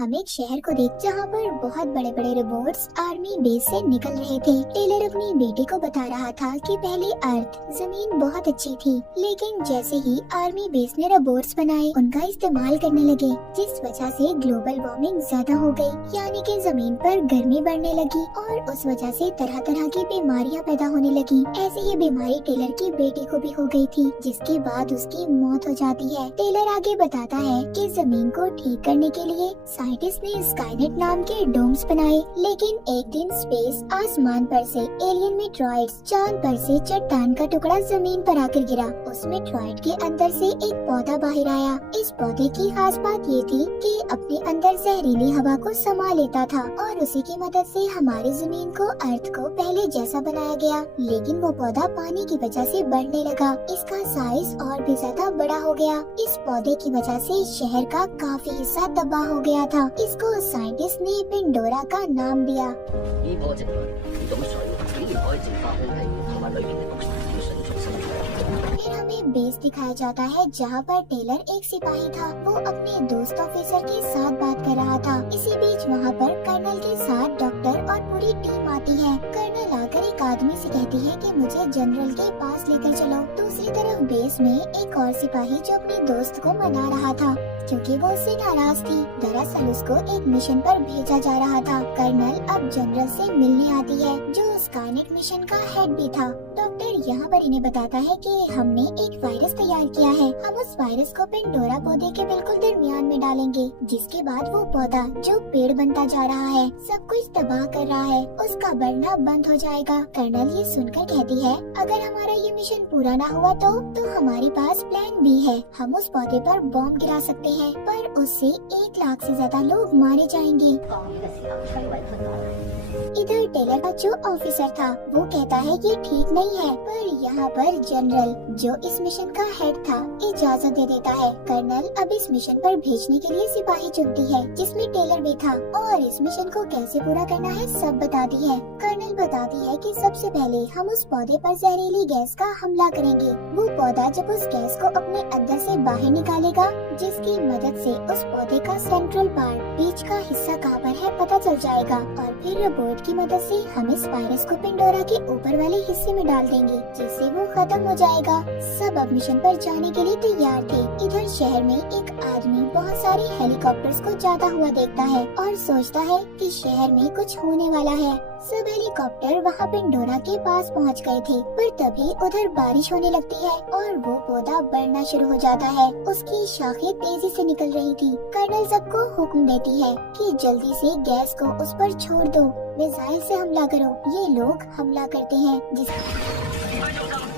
हम एक शहर को देख जहाँ पर बहुत बड़े बड़े रोबोट्स आर्मी बेस से निकल रहे थे। टेलर अपनी बेटी को बता रहा था कि पहले अर्थ जमीन बहुत अच्छी थी, लेकिन जैसे ही आर्मी बेस ने रोबोट्स बनाए उनका इस्तेमाल करने लगे, जिस वजह से ग्लोबल वार्मिंग ज्यादा हो गई, यानी कि जमीन पर गर्मी बढ़ने लगी और उस वजह से तरह तरह की बीमारियां पैदा होने लगी। ऐसी ही बीमारी टेलर की बेटी को भी हो गई थी, जिसके बाद उसकी मौत हो जाती है। टेलर आगे बताता है कि जमीन को ठीक करने के लिए साइंटिस्ट ने स्काईनेट नाम के डोम्स बनाए, लेकिन एक दिन स्पेस आसमान पर से एलियन मेट्रॉइड्स चांद पर से चट्टान का टुकड़ा जमीन पर आकर गिरा। उस मेट्रॉइड के अंदर से एक पौधा बाहर आया। इस पौधे की खास बात ये थी कि अपने अंदर जहरीली हवा को समा लेता था और उसी की मदद से हमारी जमीन को अर्थ को पहले जैसा बनाया गया। लेकिन वो पौधा पानी की वजह से बढ़ने लगा, इसका साइज और भी ज्यादा बड़ा हो गया। इस पौधे की वजह से शहर का काफी हिस्सा तबाह हो गया था। इसको साइंटिस्ट ने पेंडोरा का नाम दिया। फिर हमें बेस दिखाया जाता है जहाँ पर टेलर एक सिपाही था। वो अपने दोस्त ऑफिसर के साथ बात कर रहा था। इसी बीच वहाँ पर कर्नल के साथ डॉक्टर और पूरी टीम आती है। कर्नल आकर एक आदमी से कहती है कि मुझे जनरल के पास लेकर चलो। दूसरी तरफ बेस में एक और सिपाही जो अपने दोस्त को मना रहा था क्योंकि वो उससे नाराज थी। दरअसल उसको एक मिशन पर भेजा जा रहा था। कर्नल अब जनरल से मिलने आती है, जो स्काईनेट मिशन का हेड भी था। डॉक्टर यहाँ पर इन्हें बताता है कि हमने एक वायरस तैयार किया है। हम उस वायरस को पेंडोरा पौधे के बिल्कुल दरमियान में डालेंगे, जिसके बाद वो पौधा जो पेड़ बनता जा रहा है, सब कुछ तबाह कर रहा है, उसका बढ़ना बंद हो जाएगा। कर्नल ये सुनकर कहती है, अगर हमारा ये मिशन पूरा ना हुआ तो हमारे पास प्लान बी है। हम उस पौधे पर बॉम्ब गिरा सकते हैं, पर उससे 1 लाख से ज्यादा लोग मारे जाएंगे। इधर टेलर का जो ऑफिसर था वो कहता है कि ठीक नहीं है, पर यहाँ पर जनरल जो इस मिशन का हेड था इजाजत दे देता है। कर्नल अब इस मिशन पर भेजने के लिए सिपाही चुनती है, जिसमें टेलर भी था, और इस मिशन को कैसे पूरा करना है सब बताती है। कर्नल बताती है कि सबसे पहले हम उस पौधे पर जहरीली गैस का हमला करेंगे। वो पौधा जब उस गैस को अपने अंदर से बाहर निकालेगा, जिसकी मदद से उस पौधे का सेंट्रल पार्ट, बीच का हिस्सा कहाँ पर है पता चल जाएगा, और फिर रोबोट की मदद से हम इस वायरस को पेंडोरा के ऊपर वाले हिस्से में डाल देंगे, जिससे वो खत्म हो जाएगा। सब अब मिशन पर जाने के लिए तैयार थे। इधर शहर में एक आदमी बहुत सारे हेलीकॉप्टर्स को जाता हुआ देखता है और सोचता है कि शहर में कुछ होने वाला है। सब हेलीकॉप्टर वहाँ पेंडोरा के पास पहुँच गए थे, पर तभी उधर बारिश होने लगती है और वो पौधा बढ़ना शुरू हो जाता है। उसकी शाखें तेजी से निकल रही थी। कर्नल सबको हुक्म देती है कि जल्दी से गैस को उस पर छोड़ दो, मिसाइल से हमला करो। ये लोग हमला करते हैं,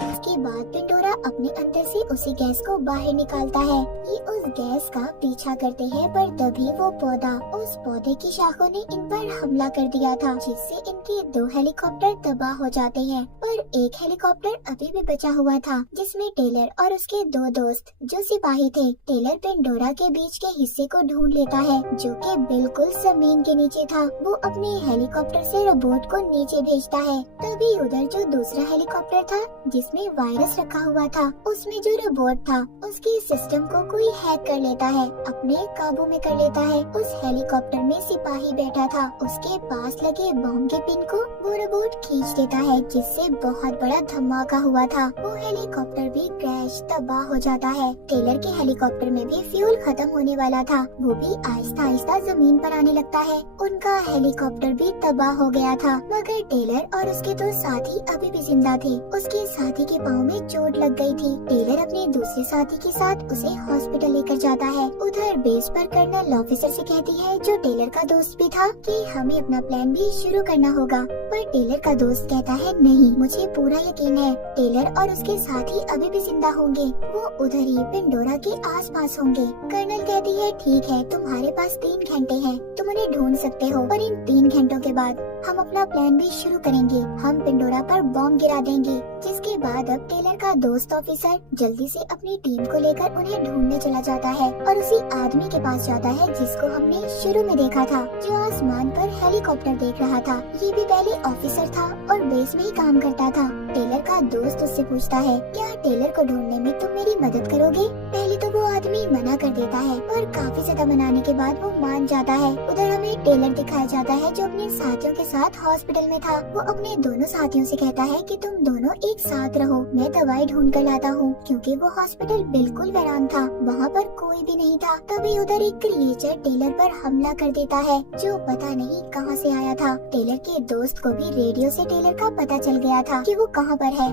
इसके बाद पेंडोरा अपने अंदर से उसी गैस को बाहर निकालता है। ये उस गैस का पीछा करते हैं, पर तभी वो पौधा, उस पौधे की शाखों ने इन पर हमला कर दिया था, जिससे इनके 2 हेलीकॉप्टर तबाह हो जाते हैं। पर एक हेलीकॉप्टर अभी भी बचा हुआ था, जिसमें टेलर और उसके 2 दोस्त जो सिपाही थे। टेलर पेंडोरा के बीच के हिस्से को ढूंढ लेता है, जो कि बिल्कुल जमीन के नीचे था। वो अपने हेलीकॉप्टर से रोबोट को नीचे भेजता है। तभी उधर जो दूसरा हेलीकॉप्टर था जिसमें वायरस रखा हुआ था, उसमें जो रोबोट था उसके सिस्टम को कोई हैक कर लेता है, अपने काबू में कर लेता है। उस हेलीकॉप्टर में सिपाही बैठा था, उसके पास लगे बॉम्ब के पिन को वो रोबोट खींच देता है, जिससे बहुत बड़ा धमाका हुआ था। वो हेलीकॉप्टर भी क्रैश तबाह हो जाता है। टेलर के हेलीकॉप्टर में भी फ्यूल खत्म होने वाला था, वो भी आहिस्ता आहिस्ता जमीन पर आने लगता है। उनका हेलीकॉप्टर भी तबाह हो गया था, मगर टेलर और उसके 2 साथी अभी भी जिंदा थे। उसके साथी के पाँव में चोट लग गई थी। टेलर अपने दूसरे साथी के साथ उसे हॉस्पिटल लेकर जाता है। उधर बेस पर कर्नल ऑफिसर से कहती है, जो टेलर का दोस्त भी था, कि हमें अपना प्लान भी शुरू करना होगा। पर टेलर का दोस्त कहता है, नहीं, मुझे पूरा यकीन है टेलर और उसके साथी अभी भी जिंदा होंगे, वो उधर ही पेंडोरा के आसपास होंगे। कर्नल कहती है, ठीक है, तुम्हारे पास 3 घंटे हैं, तुम उन्हें ढूंढ सकते हो, पर इन 3 घंटों के बाद हम अपना प्लान भी शुरू करेंगे। हम पेंडोरा पर बॉम्ब गिरा देंगे। जिसके बाद अब टेलर का दोस्त ऑफिसर जल्दी से अपनी टीम को लेकर उन्हें ढूंढने चला जाता है और उसी आदमी के पास जाता है जिसको हमने शुरू में देखा था, जो आसमान पर हेलीकॉप्टर देख रहा था। ये भी पहले ऑफिसर था और बेस में ही काम करता था। टेलर का दोस्त उससे पूछता है, क्या टेलर को ढूंढने में तुम मेरी मदद करोगे? पहले तो वो आदमी मना कर देता है और काफी ज्यादा मनाने के बाद वो मान जाता है। उधर हमें टेलर दिखाया जाता है जो अपने साथियों के साथ हॉस्पिटल में था। वो अपने दोनों साथियों से कहता है कि तुम दोनों एक साथ रहो, मैं दवाई ढूंढ कर लाता हूँ, क्योंकि वो हॉस्पिटल बिल्कुल वीरान था, वहाँ पर कोई भी नहीं था। तभी उधर एक क्रिएचर टेलर पर हमला कर देता है, जो पता नहीं कहाँ से आया था। टेलर के दोस्त को भी रेडियो से टेलर का पता चल गया था कि वो कहाँ पर है।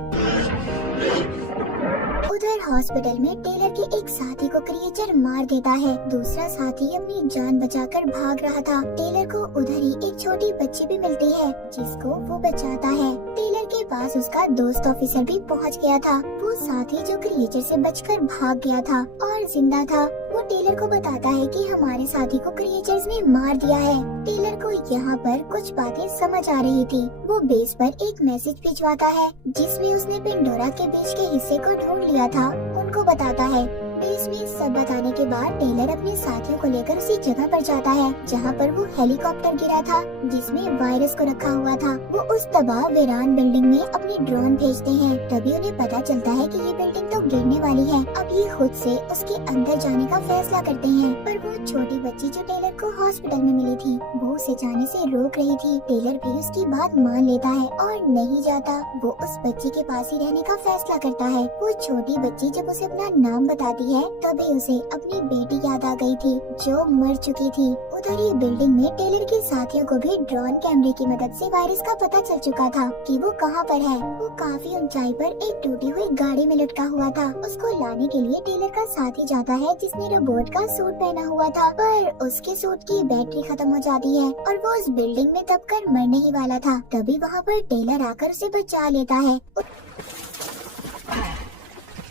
उधर हॉस्पिटल में टेलर के एक साथी को क्रिएचर मार देता है। दूसरा साथी अपनी जान बचाकर भाग रहा था। टेलर को उधर ही एक छोटी बच्ची भी मिलती है जिसको वो बचाता है। टेलर के पास उसका दोस्त ऑफिसर भी पहुंच गया था। वो साथी जो क्रिएचर से बचकर भाग गया था और जिंदा था, वो टेलर को बताता है कि हमारे साथी को क्रिएचर्स ने मार दिया है। टेलर को यहाँ पर कुछ बातें समझ आ रही थी। वो बेस पर एक मैसेज भिजवाता है जिसमें उसने पेंडोरा के बीच के हिस्से को ढूंढ लिया था, उनको बताता है। बेस में सब बताने के बाद टेलर अपने साथियों को लेकर उसी जगह पर जाता है जहाँ पर वो हेलीकॉप्टर गिरा था जिसमें वायरस को रखा हुआ था। वो उस तबाह वीरान बिल्डिंग में अपनी ड्रोन भेजते हैं। तभी उन्हें पता चलता है कि ये बिल्डिंग तो गिरने वाली है। अब ये खुद से उसके अंदर जाने का फैसला करते हैं, पर वो छोटी बच्ची जो टेलर को हॉस्पिटल में मिली थी वो उसे जाने से रोक रही थी। टेलर भी उसकी बात मान लेता है और नहीं जाता। वो उस बच्ची के पास ही रहने का फैसला करता है। वो छोटी बच्ची जब उसे अपना नाम बताती है तभी उसे अपनी बेटी याद आ गई थी जो मर चुकी थी। उधर ही बिल्डिंग में टेलर के साथियों को भी ड्रोन कैमरे की मदद से वायरस का पता चल चुका था कि वो कहाँ पर है। वो काफी ऊंचाई पर एक टूटी हुई गाड़ी में लटका हुआ था। उसको लाने के लिए टेलर का साथी जाता है जिसने रोबोट का सूट पहना हुआ था, पर उसके सूट की बैटरी खत्म हो जाती है और वो उस बिल्डिंग में दबकर मरने ही वाला था। तभी वहाँ पर टेलर आकर उसे बचा लेता है।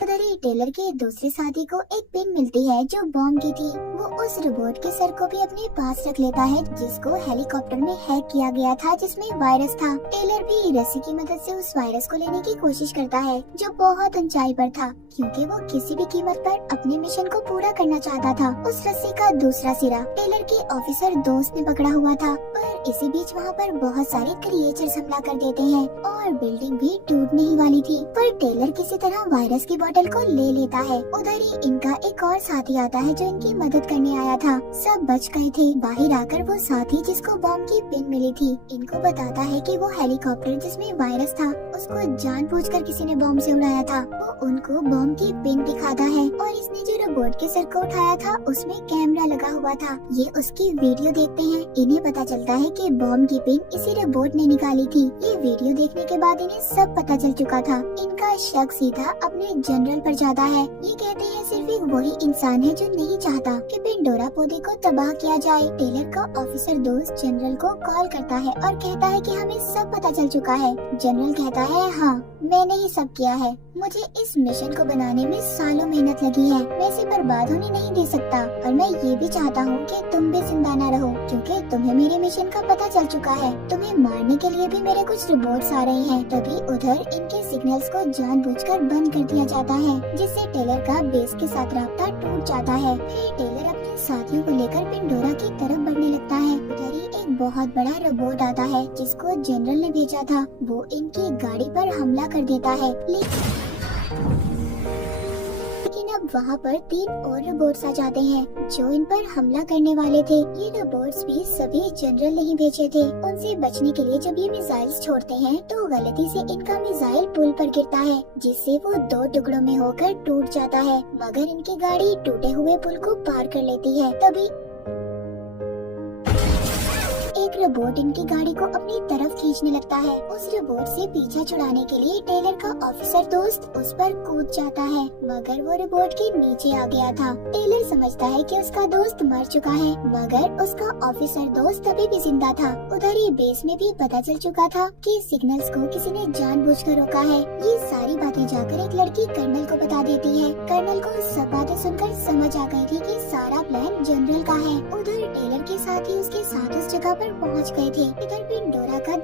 उधर ही टेलर के दूसरे साथी को एक पिन मिलती है जो बॉम्ब की थी। वो उस रोबोट के सर को भी अपने पास रख लेता है जिसको हेलीकॉप्टर में हैक किया गया था जिसमें वायरस था। टेलर भी रस्सी की मदद से उस वायरस को लेने की कोशिश करता है जो बहुत ऊंचाई पर था, क्योंकि वो किसी भी कीमत पर अपने मिशन को पूरा करना चाहता था। उस रस्सी का दूसरा सिरा टेलर के ऑफिसर दोस्त ने पकड़ा हुआ था, पर इसी बीच वहाँ पर बहुत सारे क्रिएचर्स हमला कर देते हैं और बिल्डिंग भी टूटने ही वाली थी, पर टेलर किसी तरह वायरस की बोतल को ले लेता है। उधर ही इनका एक और साथी आता है जो इनकी मदद करने आया था। सब बच गए थे। बाहर आकर वो साथी जिसको बॉम्ब की पिन मिली थी इनको बताता है कि वो हेलीकॉप्टर जिसमें वायरस था उसको जानबूझकर किसी ने बॉम्ब से उड़ाया था। वो उनको बॉम्ब की पिन दिखाता है और इसने जो रोबोट के सर को उठाया था उसमें कैमरा लगा हुआ था। ये उसकी वीडियो देखते हैं। इन्हें पता चलता है कि बॉम्ब की पिन इसी रोबोट ने निकाली थी। ये वीडियो देखने के बाद इन्हें सब पता चल चुका था। इनका शक सीधा अपने जनरल पर जाता है। ये कहते हैं सिर्फ एक वही इंसान है जो नहीं चाहता कि पेंडोरा पौधे को तबाह किया जाए। टेलर का ऑफिसर दोस्त जनरल को कॉल करता है और कहता है कि हमें सब पता चल चुका है। जनरल कहता है, हाँ मैंने ही सब किया है। मुझे इस मिशन को बनाने में सालों मेहनत लगी है, मैं इसे बर्बाद होने नहीं दे सकता। और मैं ये भी चाहता हूँ कि तुम भी जिंदा न रहो, क्योंकि तुम्हें मेरे मिशन का पता चल चुका है। तुम्हें मारने के लिए भी मेरे कुछ रोबोट्स आ रहे हैं। तभी उधर इनके सिग्नल्स को जानबूझकर बंद कर दिया जाता है, जिससे टेलर का बेस के साथ राब्ता टूट जाता है। फिर टेलर अपने साथियों को लेकर पेंडोरा की तरफ बढ़ने लगता है। उधर ही एक बहुत बड़ा रोबोट आता है जिसको जनरल ने भेजा था। वो इनकी गाड़ी पर हमला कर देता है, लेकिन अब वहाँ पर 3 और रोबोट्स आ जाते हैं जो इन पर हमला करने वाले थे। ये रोबोट्स भी सभी जनरल नहीं भेजे थे। उनसे बचने के लिए जब ये मिसाइल्स छोड़ते हैं तो गलती से इनका मिसाइल पुल पर गिरता है, जिससे वो 2 टुकड़ों में होकर टूट जाता है, मगर इनकी गाड़ी टूटे हुए पुल को पार कर लेती है। तभी एक रोबोट इनकी गाड़ी को अपनी तरफ खींचने लगता है। उस रोबोट से पीछा छुड़ाने के लिए टेलर का ऑफिसर दोस्त उस पर कूद जाता है, मगर वो रोबोट के नीचे आ गया था। टेलर समझता है कि उसका दोस्त मर चुका है, मगर उसका ऑफिसर दोस्त अभी भी जिंदा था। उधर ही बेस में भी पता चल चुका था कि सिग्नल्स को किसी ने जानबूझकर रोका है। ये सारी बातें जाकर एक लड़की कर्नल को बता देती है। कर्नल को सब बातें सुनकर समझ आ गई थी कि सारा प्लान जनरल का है। उधर टेलर के साथ ही उसके साथ उस जगह पर पहुंच गए थे। इधर पेंडोरा का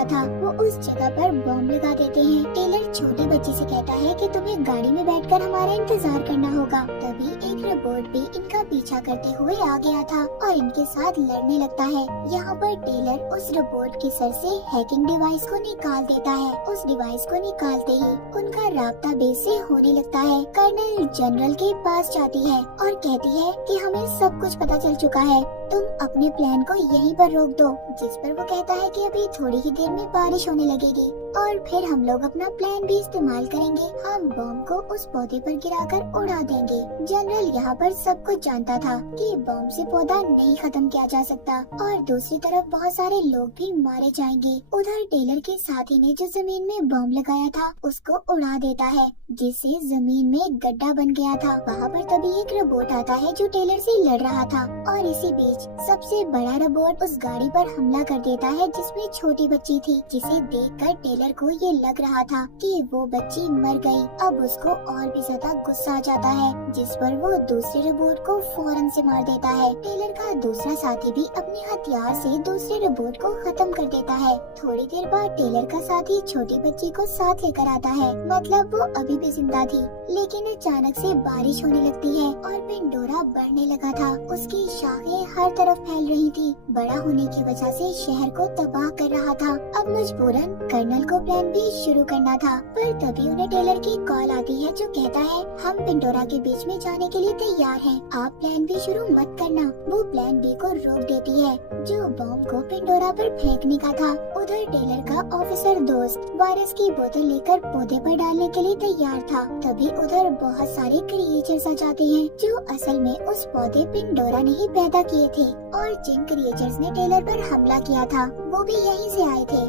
लगा था वो उस जगह पर बॉम्ब लगा देते हैं। टेलर छोटी बच्ची से कहता है कि तुम्हें गाड़ी में बैठकर हमारा इंतजार करना होगा। तभी एक रोबोट भी इनका पीछा करते हुए आ गया था और इनके साथ लड़ने लगता है। यहाँ पर टेलर उस रोबोट के सर से हैकिंग डिवाइस को निकाल देता है। उस डिवाइस को निकालते ही उनका राब्ता बेस से होने लगता है। कर्नल जनरल के पास जाती है और कहती है कि हमें सब कुछ पता चल चुका है, तुम अपने प्लान को यहीं पर रोक दो। जिस पर वो कहता है कि अभी थोड़ी ही देर में बारिश होने लगेगी और फिर हम लोग अपना प्लान भी इस्तेमाल करेंगे। हम बॉम्ब को उस पौधे पर गिराकर उड़ा देंगे। जनरल यहाँ पर सब कुछ जानता था कि बॉम्ब से पौधा नहीं खत्म किया जा सकता और दूसरी तरफ बहुत सारे लोग भी मारे जाएंगे। उधर टेलर के साथी ने जो जमीन में बॉम्ब लगाया था उसको उड़ा देता है, जिससे जमीन में एक गड्ढा बन गया था। वहाँ पर तभी एक रोबोट आता है जो टेलर से लड़ रहा था और इसी बीच सबसे बड़ा रोबोट उस गाड़ी पर हमला कर देता है जिसमें छोटी बच्ची थी, जिसे देखकर टेलर को ये लग रहा था कि वो बच्ची मर गई। अब उसको और भी ज्यादा गुस्सा आ जाता है, जिस पर वो दूसरे रोबोट को फौरन से मार देता है। टेलर का दूसरा साथी भी अपने हथियार से दूसरे रोबोट को खत्म कर देता है। थोड़ी देर बाद टेलर का साथी छोटी बच्ची को साथ लेकर आता है, मतलब वो अभी भी जिंदा थी। लेकिन अचानक से बारिश होने लगती है और पिंडोरा बढ़ने लगा था। उसकी शाखें हर तरफ फैल रही थी। बड़ा होने की वजह से शहर को तबाह कर रहा था। अब मजबूरन कर्नल को प्लान भी शुरू करना था, पर तभी उन्हें टेलर की कॉल आती है जो कहता है हम पिंडोरा के बीच में जाने के लिए तैयार हैं। आप प्लान बी शुरू मत करना। वो प्लान बी को रोक देती है जो बॉम्ब को पिंडोरा पर फेंकने का था। उधर टेलर का ऑफिसर दोस्त वायरस की बोतल लेकर पौधे पर डालने के लिए तैयार था। तभी उधर बहुत सारे क्रिएचर्स आ जाते हैं जो असल में उस पौधे पिंडोरा ने ही पैदा किए थे और जिन क्रिएचर्स ने टेलर पर हमला किया था वो भी यहीं से आए थे।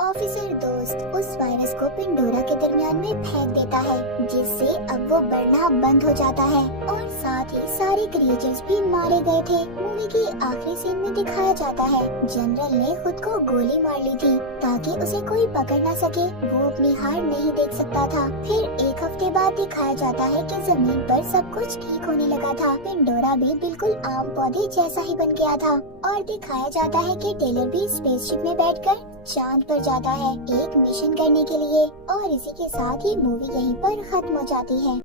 ऑफिसर दोस्त उस वायरस को पिंडोरा के दरमियान में फेंक देता है, जिससे अब वो बढ़ना बंद हो जाता है और साथ ही सारे क्रिएचर्स भी मारे गए थे। मूवी के आखिरी सीन में दिखाया जाता है जनरल ने खुद को गोली मार ली थी ताकि उसे कोई पकड़ ना सके। वो अपनी हार नहीं देख सकता था। फिर एक हफ्ते बाद दिखाया जाता है कि जमीन पर सब कुछ ठीक होने लगा था। पिंडोरा भी बिल्कुल आम पौधे जैसा ही बन गया था और दिखाया जाता है कि टेलर भी स्पेसशिप में बैठकर चांद पर जाता है एक मिशन करने के लिए। और इसी के साथ ही मूवी यहीं पर खत्म हो जाती है।